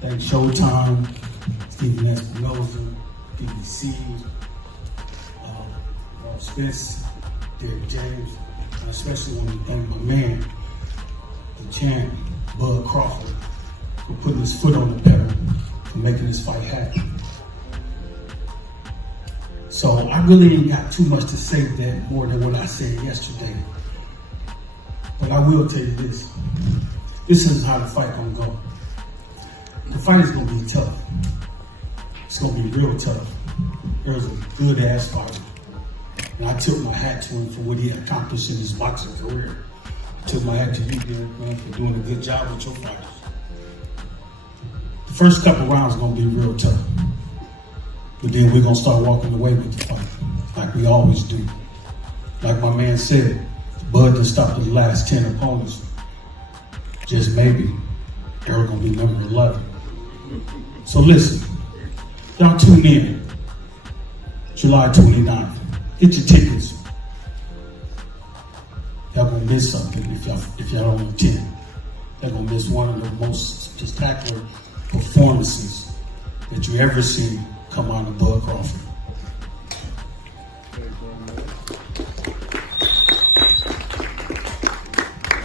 Thank Showtime, Stephen Espinoza, BBC, Errol Spence, Derrick James, and especially want to thank my man, the champ, Bud Crawford, for putting his foot on the pedal, for making this fight happen. So I really ain't got too much to say that more than what I said yesterday. But I will tell you this. This is how the fight gonna go. The fight is gonna be tough. It's gonna be real tough. Errol's a good ass fighter. And I tilt my hat to him for what he accomplished in his boxing career. I tilt my hat to you, Derrick, man, for doing a good job with your fighters. The first couple rounds are gonna be real tough. But then we're gonna start walking away with the fight, like we always do. Like my man said, Bud done stopped the last 10 opponents. Just maybe, Errol gonna be number 11. So listen, y'all tune in, July 29th. Get your tickets. Y'all gonna miss something if y'all don't attend. Y'all gonna miss one of the most spectacular performances that you ever seen come out of Bud Crawford.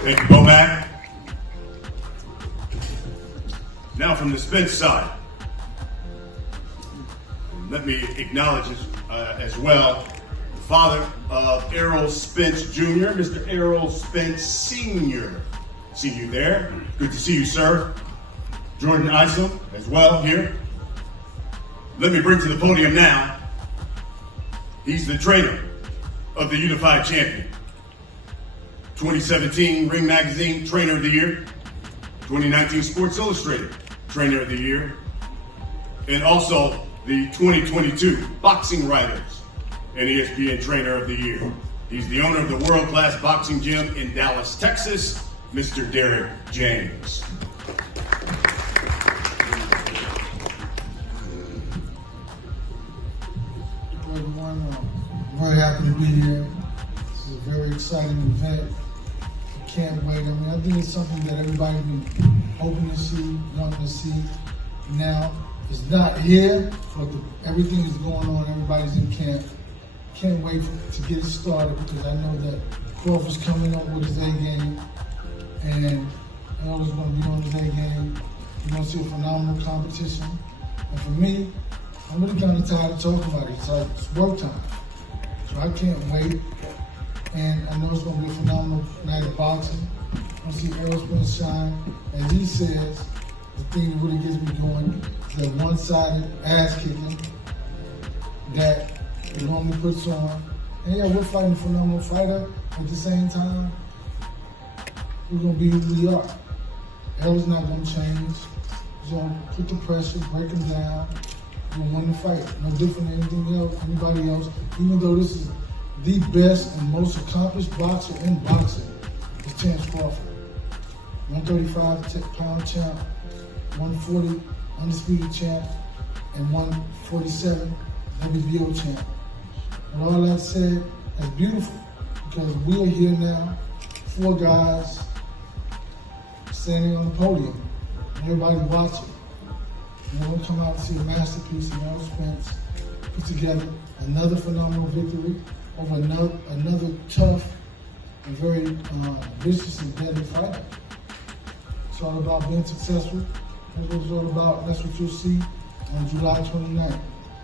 Thank you, Lomack. Now from the Spence side, let me acknowledge as well the father of Errol Spence Jr., Mr. Errol Spence Sr. See you there. Good to see you, sir. Jordan Isom as well here. Let me bring to the podium now, he's the trainer of the Unified Champion. 2017 Ring Magazine Trainer of the Year, 2019 Sports Illustrated Trainer of the Year, and also the 2022 Boxing Writers and ESPN Trainer of the Year. He's the owner of the world-class boxing gym in Dallas, Texas, Mr. Derrick James. Everyone, I'm very happy to be here. This is a very exciting event. I can't wait. I mean, I think it's something that everybody's been hoping to see, wanting to see. Now, it's not here, but everything is going on. Everybody's in camp. Can't wait to get it started because I know that Crawford's coming up with his A game, and Errol's going to be on his A game. You're going to see a phenomenal competition. And for me, I'm really kind of tired of talking about it. It's like, it's work time. So I can't wait. And I know it's going to be a phenomenal night of boxing. I'm going to see Errol Spence shine. As he says, the thing that really gets me going is that one-sided ass kicking that he normally puts on. And yeah, we're fighting a phenomenal fighter. At the same time, we're going to be who we are. Errol's not going to change. He's going to put the pressure, break him down. We're going to win the fight. No different than anything else, anybody else. Even though this is the best and most accomplished boxer in boxing, is Terence Crawford. 135-pound champ, 140 undisputed champ, and 147 WBO champ. With all that said, that's beautiful because we are here now, 4 guys standing on the podium, and everybody's watching. And we're going to come out and see a masterpiece of Errol Spence put together another phenomenal victory over another tough and very vicious and deadly fighter. It's all about being successful. That's what it's all about. That's what you'll see on July 29th.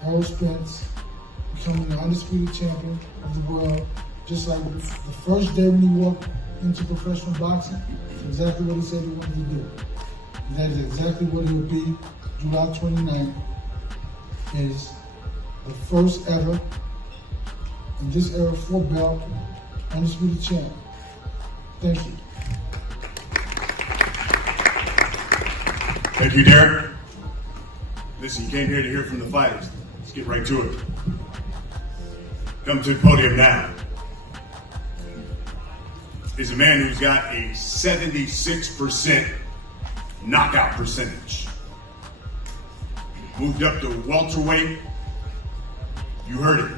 Errol Spence becoming the undisputed champion of the world, just like the first day when he walked into professional boxing. That's exactly what he said he wanted to do. And that is exactly what it will be. July 29th is the first ever in this era 4-belt undisputed champ. Thank you. Thank you, Derrick. Listen, you came here to hear from the fighters. Let's get right to it. Come to the podium now is a man who's got a 76% knockout percentage. Moved up to welterweight. You heard it.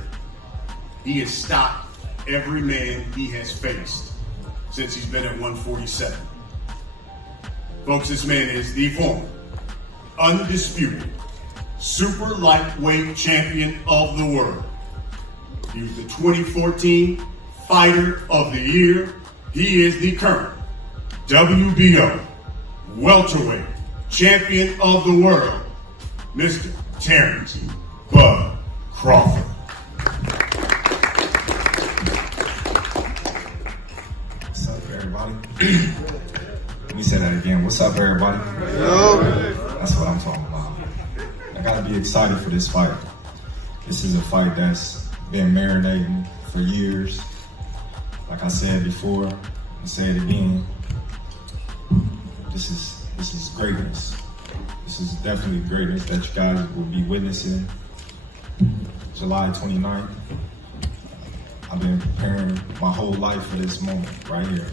He has stopped every man he has faced since he's been at 147. Folks, this man is the former undisputed super lightweight champion of the world. He was the 2014 Fighter of the Year. He is the current WBO welterweight champion of the world, Mr. Terence Bud Crawford. What's up, everybody? Let me say that again. What's up, everybody? That's what I'm talking about. I gotta be excited for this fight. This is a fight that's been marinating for years. Like I said before, I'll say it again. This is greatness. This is definitely greatness that you guys will be witnessing July 29th. I've been preparing my whole life for this moment right here.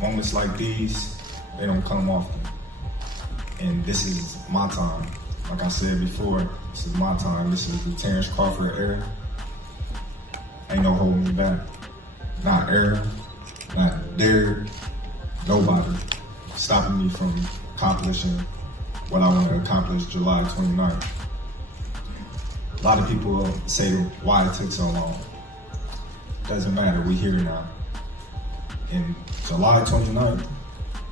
Moments like these, they don't come often. And this is my time. Like I said before, this is my time. This is the Terence Crawford era. Ain't no holding me back. Not Errol, not Derrick, nobody stopping me from accomplishing what I want to accomplish July 29th. A lot of people say why it took so long. Doesn't matter, we here now. And July 29th,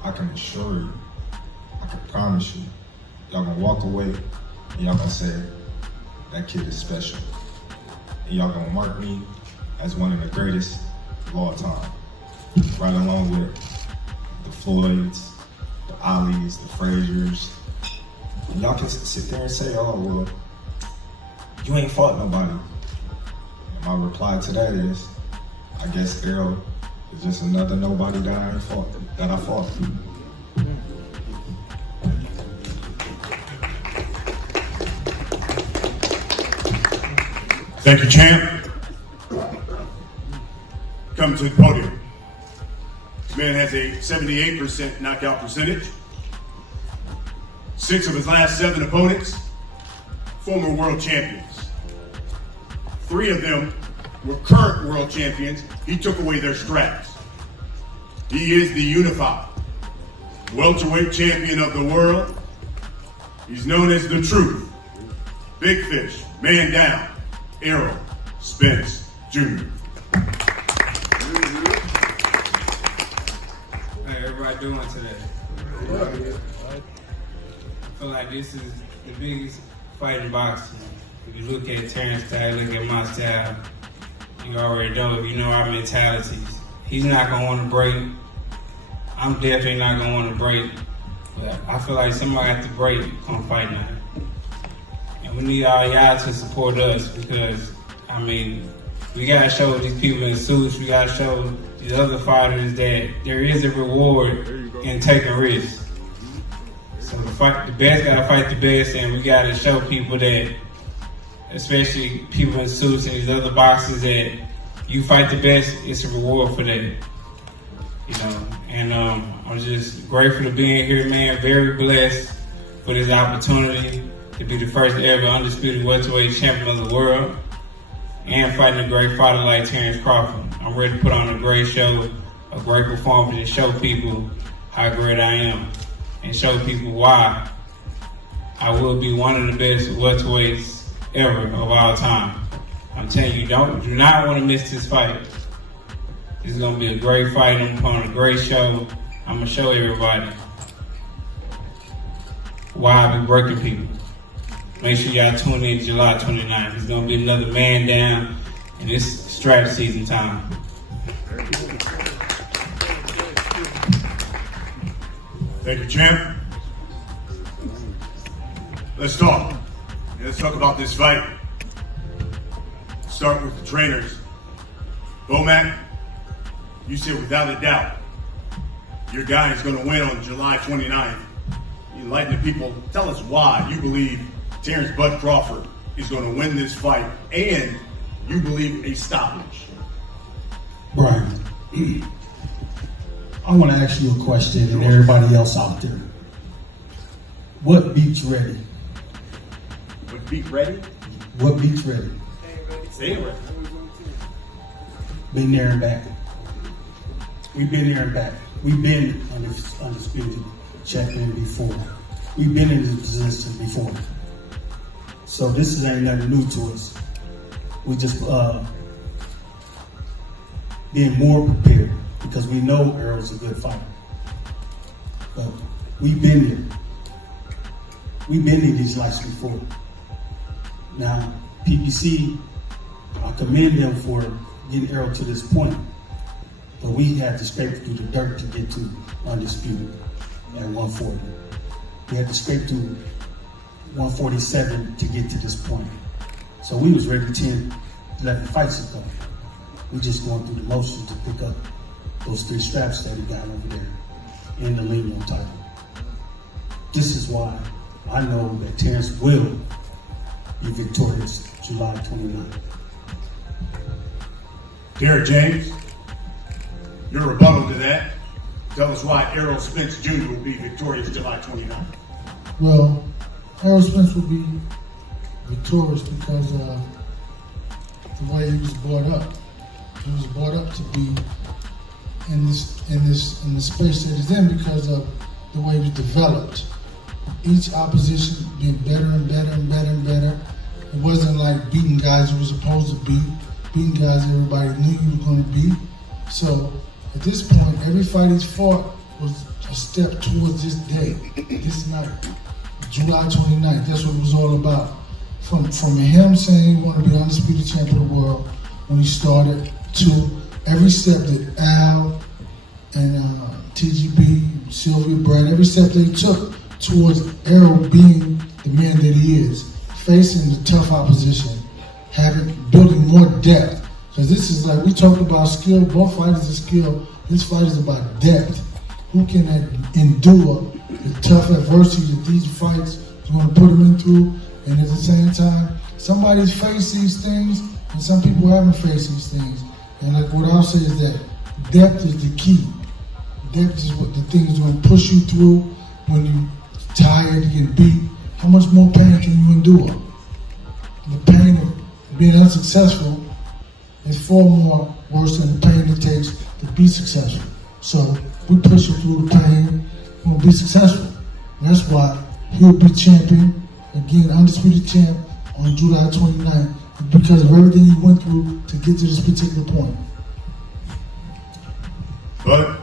I can assure you, I can promise you, y'all gonna walk away and y'all gonna say, that kid is special. And y'all gonna mark me as one of the greatest of all time. Right along with the Floyds, the Alis, the Fraziers. And y'all can sit there and say, oh, well, you ain't fought nobody. And my reply to that is, I guess Errol is just another nobody that I fought. Thank you, champ. Come to the podium. This man has a 78% knockout percentage. 6 of his last 7 opponents, former world champions. 3 of them were current world champions. He took away their straps. He is the unified welterweight champion of the world. He's known as the Truth. Big fish, man down, Errol Spence Jr. How everybody doing today? I feel like this is the biggest fight in boxing. If you look at Terrence's style, look at my style, you already know, you know our mentalities. He's not gonna want to break. I'm definitely not gonna want to break. But I feel like somebody got to break come fight night. And we need all y'all to support us because, I mean, we gotta show these people in suits, we gotta show these other fighters that there is a reward in taking risks. So the best gotta fight the best, and we gotta show people that, especially people in suits and these other boxers, that you fight the best, it's a reward for that. You know, and I'm just grateful to be in here, man. Very blessed for this opportunity to be the first ever undisputed welterweight champion of the world and fighting a great fighter like Terence Crawford. I'm ready to put on a great show, a great performance, and show people how great I am and show people why I will be one of the best welterweights ever of all time. I'm telling you, do not want to miss this fight. This is gonna be a great fight. I'm putting on a great show. I'm gonna show everybody why I be breaking people. Make sure y'all tune in July 29th. It's gonna be another man down, and it's strap season time. Thank you, champ. Let's talk. Let's talk about this fight. Start with the trainers. Lomack, you said without a doubt, your guy is going to win on July 29th. Enlighten the people. Tell us why you believe Terence Bud Crawford is going to win this fight, and you believe a stoppage. Brian, I want to ask you a question, and everybody else out there. What beats ready? What beat ready? What beats ready? Stay ready. Been there and back. We've been there and back. We've been undisputed champion before. We've been in this position before. So this ain't nothing new to us. We just being more prepared because we know Errol's a good fighter. But we've been here. We've been in these lights before. Now, PBC, I commend them for getting Errol to this point. But we had to scrape through the dirt to get to undisputed at 140. We had to scrape through 147 to get to this point. So we was ready 10, 11 fights ago. We just going through the motions to pick up those 3 straps that he got over there in the Lino title. This is why I know that Terence will be victorious July 29th. Derrick James, your rebuttal to that. Tell us why Errol Spence Jr. will be victorious July 29th. Well, Errol Spence will be victorious because of the way he was brought up. He was brought up to be in the space that he's in because of the way he was developed. Each opposition being better and better and better and better. It wasn't like beating guys you were supposed to beat, beating guys everybody knew you were going to beat. So at this point, every fight he's fought was a step towards this day, this night, July 29th. That's what it was all about. From him saying he wanted to be undisputed champion of the world when he started to every step that Al and TGB, Sylvia Brad, every step they took towards Errol being the man that he is, facing the tough opposition, building more depth. Because this is like, we talked about skill, both fighters are skill, this fight is about depth. Who can endure the tough adversity that these fights are going to put them in through, and at the same time, somebody's faced these things, and some people haven't faced these things. And like what I'll say is that depth is the key. Depth is what the thing is going to push you through when you're tired, you get beat. How much more pain can you endure? The pain of being unsuccessful is far more worse than the pain it takes to be successful. So we push him through the pain, we're going to be successful. And that's why he'll be champion, again, undisputed champ on July 29th, because of everything he went through to get to this particular point. But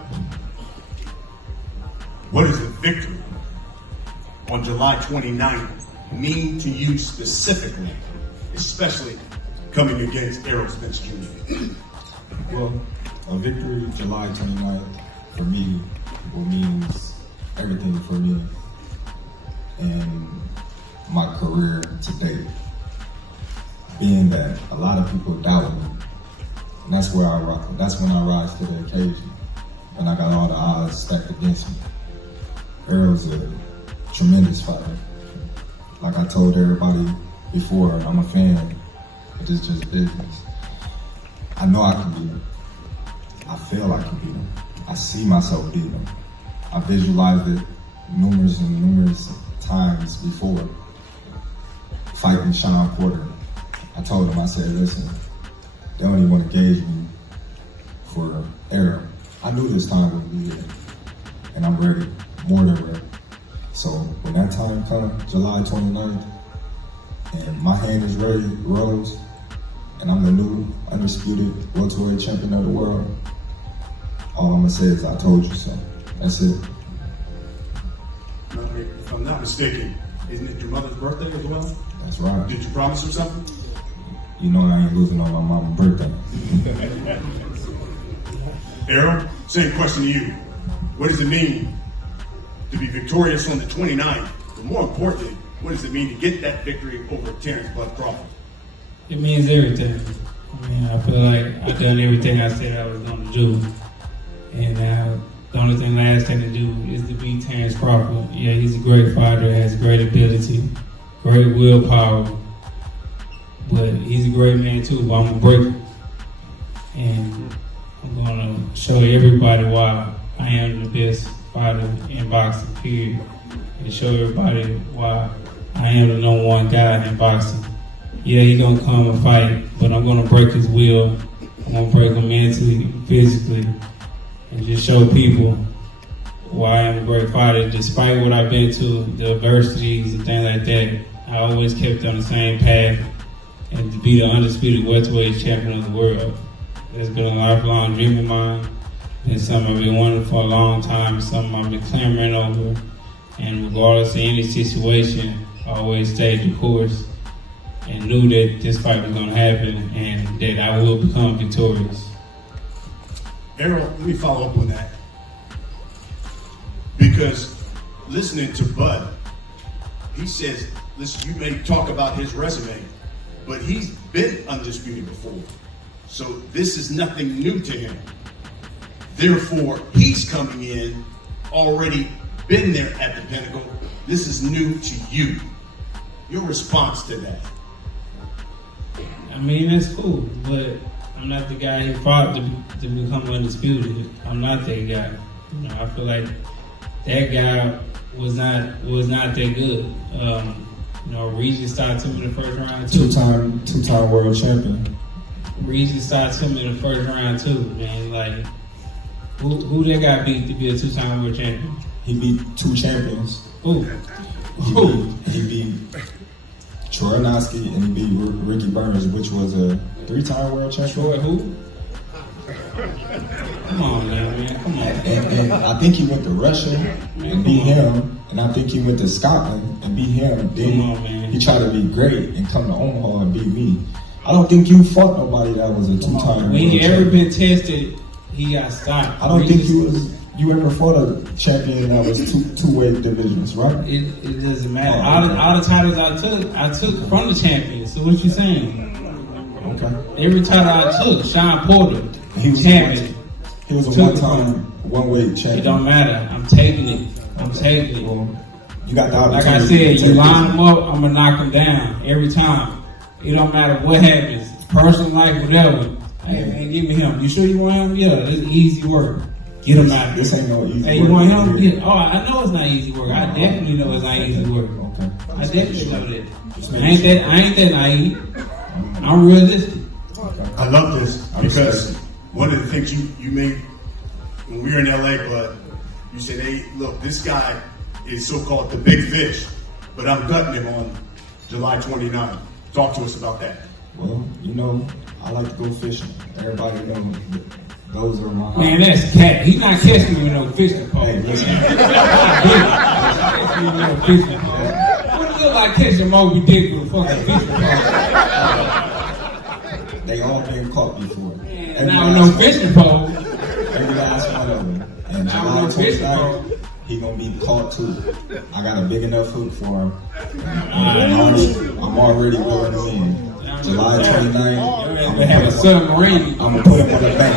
what does the victory on July 29th mean to you specifically, especially coming against Errol Spence Jr.? Well, a victory July 29th for me will mean everything for me and my career to date. Being that a lot of people doubt me, and that's when I rise to the occasion, and I got all the odds stacked against me. Errol's a tremendous fighter. Like I told everybody before, I'm a fan, but it's just business. I know I can beat him. I feel I can beat him. I see myself beating him. I visualized it numerous and numerous times before. Fighting Sean Porter. I told him, I said, listen, they don't even want to gauge me for Errol. I knew this time would be here, and I'm ready, more than ready. So when that time comes, July 29th, and my hand is ready, rose, and I'm the new undisputed welterweight champion of the world, all I'm gonna say is I told you so. That's it. If I'm not mistaken, isn't it your mother's birthday as well? That's right. Did you promise her something? You know I ain't losing on my mama's birthday. Errol, same question to you. What does it mean to be victorious on the 29th? But more importantly, what does it mean to get that victory over Terence Bud Crawford? It means everything. I mean, I feel like I've done everything I said I was going to do. And the only thing last thing to do is to beat Terence Crawford. Yeah, he's a great fighter, has great ability, great willpower. But he's a great man too, but I'm a breaker. And I'm gonna show everybody why I am the best fighter in boxing, period. And show everybody why I am the number one guy in boxing. Yeah, he's gonna come and fight, but I'm gonna break his will. I'm gonna break him mentally, physically, and just show people why I'm a great fighter. Despite what I've been to, the adversities and things like that, I always kept on the same path and to be the undisputed welterweight champion of the world. It's been a lifelong dream of mine. It's something I've been wanting for a long time, something I've been clamoring over. And regardless of any situation, I always stayed the course and knew that this fight was going to happen and that I will become victorious. Errol, let me follow up on that. Because listening to Bud, he says, listen, you may talk about his resume, but he's been undisputed before. So this is nothing new to him. Therefore, he's coming in, already been there at the pinnacle. This is new to you. Your response to that? I mean, that's cool, but I'm not the guy who fought to become undisputed. I'm not that guy. You know, I feel like that guy was not that good. You know, Regis started to me in the first round too. Two-time world champion. Regis started to me in the first round too, man. Like, who that guy beat to be a two-time world champion? He beat two champions. Who? He beat Troy Noski and he beat Ricky Burns, which was a three-time world champion. Troy who? Come on now, man. Come on. And I think he went to Russia and beat him. And I think he went to Scotland and beat him. Then Come on, man. He tried to be great and come to Omaha and beat me. I don't think you fought nobody that was a two-time When he world ever champion. been tested, he got stopped. I don't think you ever fought a champion that was two-weight divisions, right? It doesn't matter. All the titles I took from the champion. So what you saying? Okay. Every title I took, Sean Porter, He was champion. He was a Took one-time one-weight champion. It don't matter. I'm taking it. I'm taking it. Well, you got the Like opportunity. I said, to you take line this. them up, I'm gonna knock them down every time. It don't matter what happens, personal life, whatever. Hey man, give me him. You sure you want him? Yeah, it's easy work. Get him out. This ain't no easy Hey, work. you want him? Yeah. Oh, I know it's not easy work. I definitely know it's not easy work. Okay. I definitely know that. I ain't that naive. I'm realistic. I love this because one of the things you made when we were in LA, Bud, you said, hey, look, this guy is so-called the big fish, but I'm gutting him on July 29th. Talk to us about that. Well, you know, I like to go fishing. Everybody knows those are my Man, that's cat. He's not catching me with no fishing pole. Hey, listen. Catching me with no fishing pole. What does it look like catching Moby Dick with a fucking fishing pole? They all been caught before. Now with no fishing pole. Every last one of them. And Now July with no fishing 29th, he gonna be caught too. I got a big enough hook for him. I'm already willing to win. July 29th, They have a submarine. I'm gonna put him on the bank.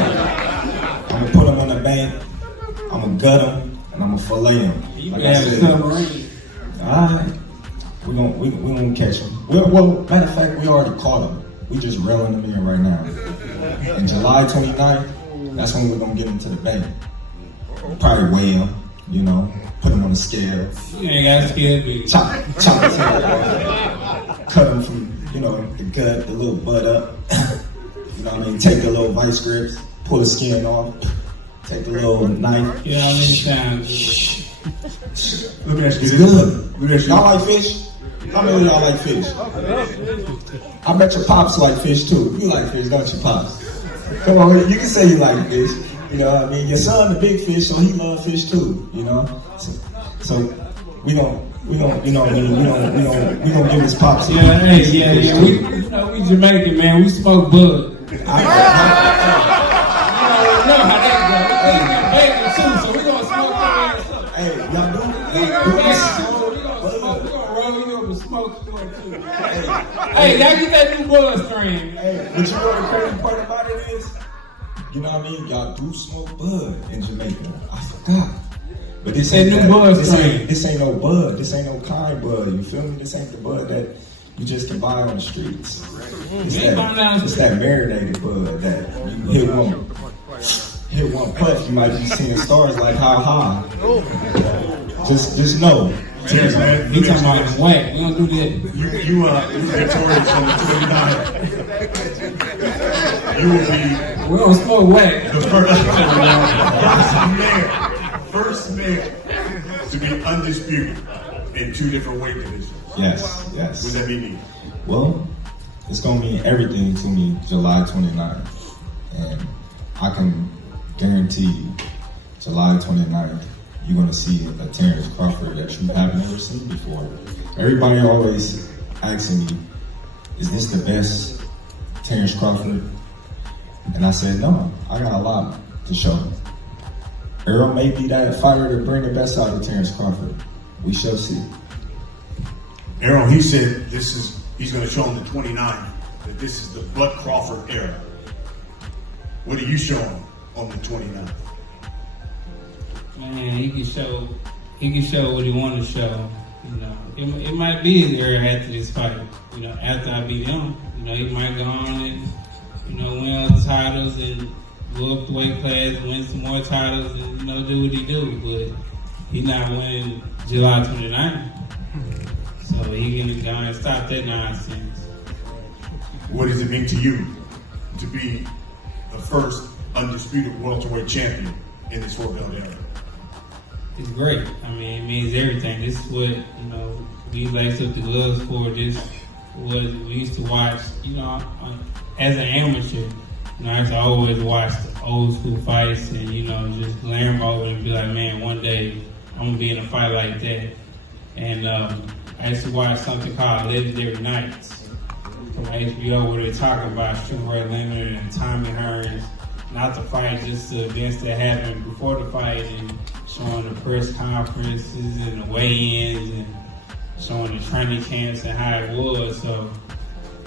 I'm gonna put him on the bank. I'm gonna gut him and I'm gonna fillet him. You Like can I have a said, submarine. alright, we gonna catch him. Well, matter of fact, we already caught him. We just reeling him in right now. And July 29th, that's when we're gonna get him to the bank. Probably weigh him, you know, put him on a scale. You ain't got to scare me. Chop his head off. Cut him from, you know, the gut, the little butt up. You know what I mean? Take the little vice grips, pull the skin off, take the little knife. You know how many times? Let me ask you It's this. good. Let me ask you Y'all like fish? How many of y'all like fish? I bet your pops like fish too. You like fish, don't you, pops? Come on, you can say you like fish. You know what I mean? Your son the big fish, so he love fish too. You know, so we don't give his pops. Yeah, yeah. We Jamaican, man. We smoke bud. You know how that goes. We got bacon too, so we gonna smoke that ass up. Hey, y'all do We gonna roll you up and smoke too. Hey, y'all get that new bud strain. Hey, but you know the crazy part about it is, you know what I mean? Y'all do smoke bud in Jamaica. I forgot. But this That new bud strain. This ain't no bud. This ain't no kind bud. You feel me? This ain't the bud that you just can buy on the streets. It's that marinated bud that you hit one puff, you might be seeing stars like how high. Just know. Terence, man, He talking about it's whack. We don't do that. you victorious on the 29th. You will be We don't smoke whack. the first man, first man to be undisputed in 2 different weight divisions. Yes, yes. What does that mean? Well, it's gonna mean everything to me July 29th. And I can guarantee you, July 29th, you're gonna see a Terence Crawford that you haven't ever seen before. Everybody always asking me, is this the best Terence Crawford? And I said, no, I got a lot to show. Errol may be that fighter to bring the best out of Terence Crawford. We shall see. Errol, he said he's going to show him the 29th, that this is the Bud Crawford era. What are you showing on the 29th? Man, he can show what he want to show. You know, it might be his era after this fight. You know, after I beat him, you know, he might go on and, you know, win other titles and go up the weight class, win some more titles, and, you know, do what he do. But he's not winning July 29th. So he gonna go and stop that nonsense. What does it mean to you to be the first undisputed welterweight champion in this 4-belt era? It's great. I mean, it means everything. This is what, you know, we laced up the gloves for. This was we used to watch, you know, as an amateur. You know, I used to always watch the old school fights and, you know, just glare them over and be like, man, one day I'm gonna be in a fight like that. And I used to watch something called Legendary Nights from HBO where they talk about Sugar Ray Leonard and Tommy Hearns, not the fight, just the events that happened before the fight and showing the press conferences and the weigh-ins and showing the training camps and how it was. So,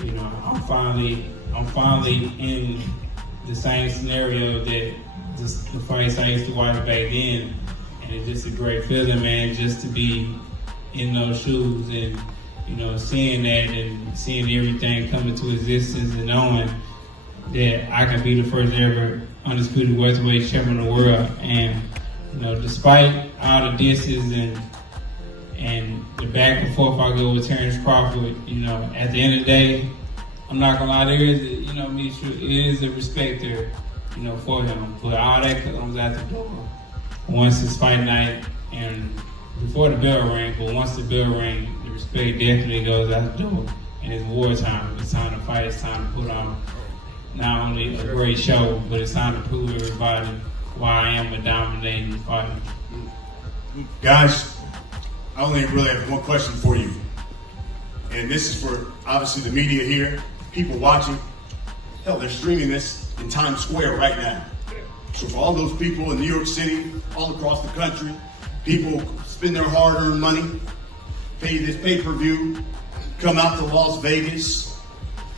you know, I'm finally in the same scenario that the fights I used to watch back then, and it's just a great feeling, man, just to be in those shoes and, you know, seeing that and seeing everything come into existence and knowing that I can be the first ever undisputed welterweight champion of the world. And, you know, despite all the disses and the back and forth I go with Terence Crawford, you know, at the end of the day, I'm not gonna lie, there is, you know, it is a respect there, you know, for him. But all that comes out the door once it's fight night and before the bell rang, but once the bell rang, the respect definitely goes out the door. And it's wartime. It's time to fight. It's time to put on not only a great show, but it's time to prove everybody why I am a dominating fighter. Guys, I only really have one question for you. And this is for, obviously, the media here, people watching. Hell, they're streaming this in Times Square right now. So for all those people in New York City, all across the country, people spend their hard-earned money, pay this pay-per-view, come out to Las Vegas.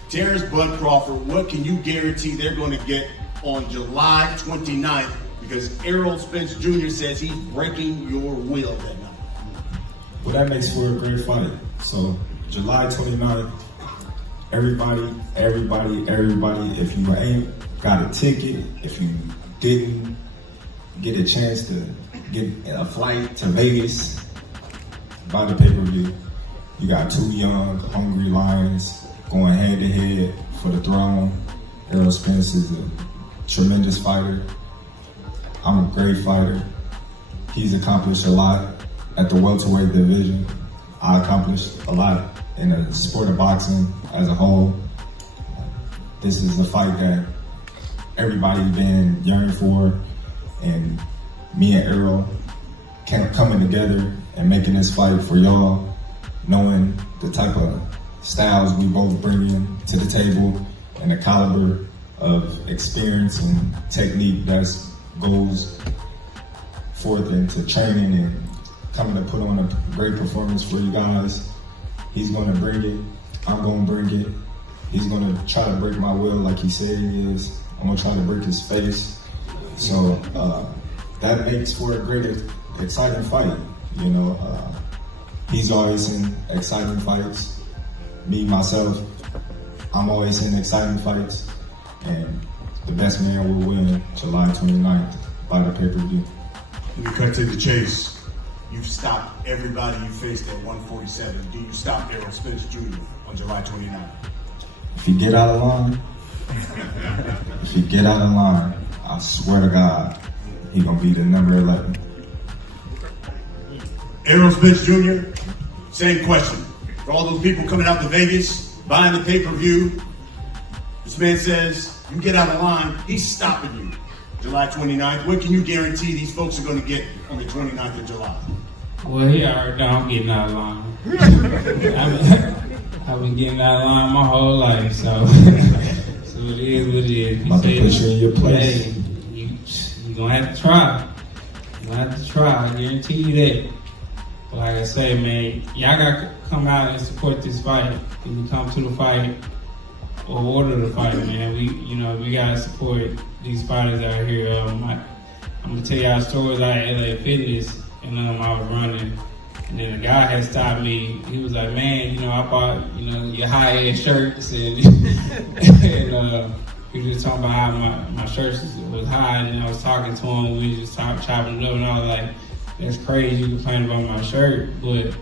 Terence Bud Crawford, what can you guarantee they're going to get on July 29th? Because Errol Spence Jr. says he's breaking your will that night. Well, that makes for a great fight. So, July 29th, everybody, if you ain't got a ticket, if you didn't get a chance to get a flight to Vegas, buy the pay-per-view. You got 2 young, hungry lions going head-to-head for the throne. Errol Spence is a tremendous fighter. I'm a great fighter. He's accomplished a lot at the welterweight division. I accomplished a lot in the sport of boxing as a whole. This is a fight that everybody's been yearning for, and me and Errol coming together and making this fight for y'all, knowing the type of styles we both bring in to the table and the caliber of experience and technique that goes forth into training and coming to put on a great performance for you guys. He's going to bring it. I'm going to bring it. He's going to try to break my will like he said he is. I'm going to try to break his face. So that makes for a great, exciting fight. You know, he's always in exciting fights. Me, myself, I'm always in exciting fights. And the best man will win July 29th by the pay-per-view. When you cut to the chase, you've stopped everybody you faced at 147. Do you stop Errol Spence Jr. on July 29th? If you get out of line, I swear to God, he's gonna be the number 11. Errol Spence Jr., same question. For all those people coming out to Vegas, buying the pay-per-view, this man says, you get out of line, he's stopping you. July 29th, what can you guarantee these folks are going to get on the 29th of July? Well, he already know I'm getting out of line. I've been getting out of line my whole life, so so it is what it is. About to put you in your place. Hey, you're going to have to try. You're going to have to try. I guarantee you that. But like I say, man, y'all got to come out and support this fight. If you come to the fight or order the fight, man, we got to support these fighters out here. I'm going to tell y'all stories out at LA Fitness, and I was running. And then a guy had stopped me. He was like, man, I bought, your high-end shirts. And, and he was just talking about how my shirts was high. And I was talking to him. We just chopping it up. And I was like, that's crazy. You complain about my shirt. But,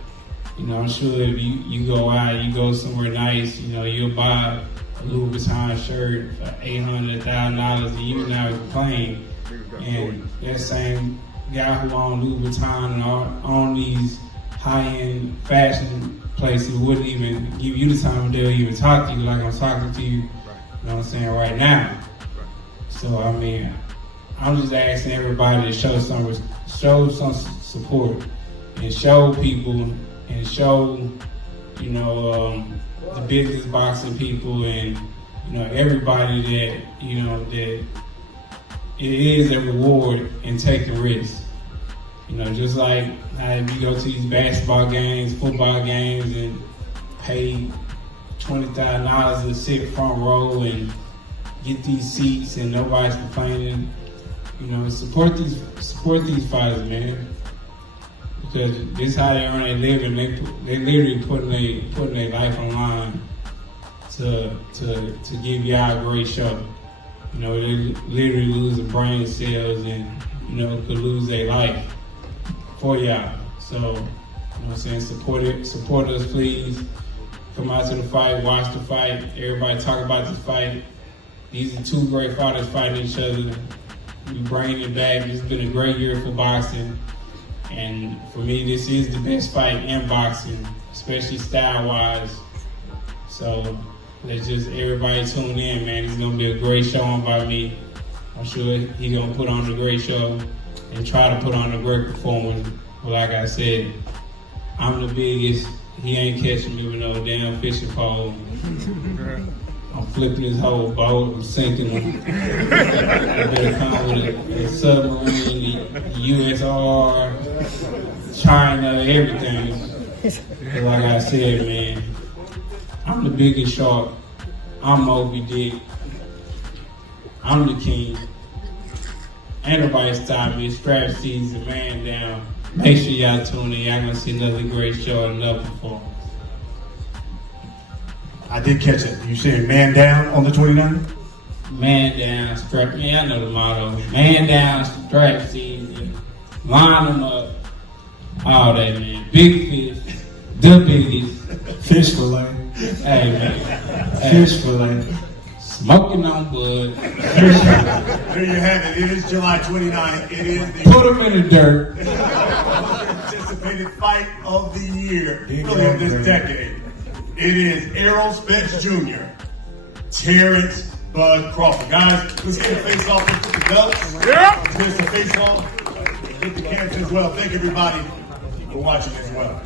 I'm sure if you go out, you go somewhere nice, you'll buy a Louis Vuitton shirt for $800, $1,000 and you now complain. And that same guy who owned Louis Vuitton and own these high-end fashion places wouldn't even give you the time of day to even talk to you like I'm talking to you, you know what I'm saying, right now. So, I'm just asking everybody to show some support and show people and show, the business boxing people and, everybody that, that it is a reward in taking risks. Just like how you go to these basketball games, football games, and pay $20,000 to sit front row and get these seats and nobody's complaining. Support these fighters, man. Because this is how they earn their living. They literally putting their life on line to give y'all a great show. They literally losing brain cells and could lose their life for y'all. So, support us, please. Come out to the fight, watch the fight. Everybody talk about this fight. These are two great fighters fighting each other. We bringing it back. It's been a great year for boxing. And for me, this is the best fight in boxing, especially style-wise. So let's just everybody tune in, man. It's gonna be a great showing by me. I'm sure he's gonna put on a great show and try to put on a great performance. But like I said, I'm the biggest. He ain't catching me with no damn fishing pole. I'm flipping his whole boat. I'm sinking him. I better come with a submarine, USR, China, everything. But like I said, man, I'm the biggest shark. I'm Moby Dick. I'm the king. Ain't nobody stop me. Strap season, man down. Make sure y'all tune in. Y'all gonna see another great show and another performance. I did catch it. You saying man down on the 29th? Man down, strap. Man, I know the motto. Man down, strap season. Line them up. All that, man. Big fish. The biggest. Fish fillet. Hey, man. Fish fillet. Smoking on Bud. There you have it. It is July 29th. It is the Put them in the dirt. anticipated fight of the year, really of this decade. It is Errol Spence Jr., Terence Bud Crawford. Guys, let's get the face off. Let's put the belts. Let's get the face off. Get the cameras as well. Thank everybody for watching as well.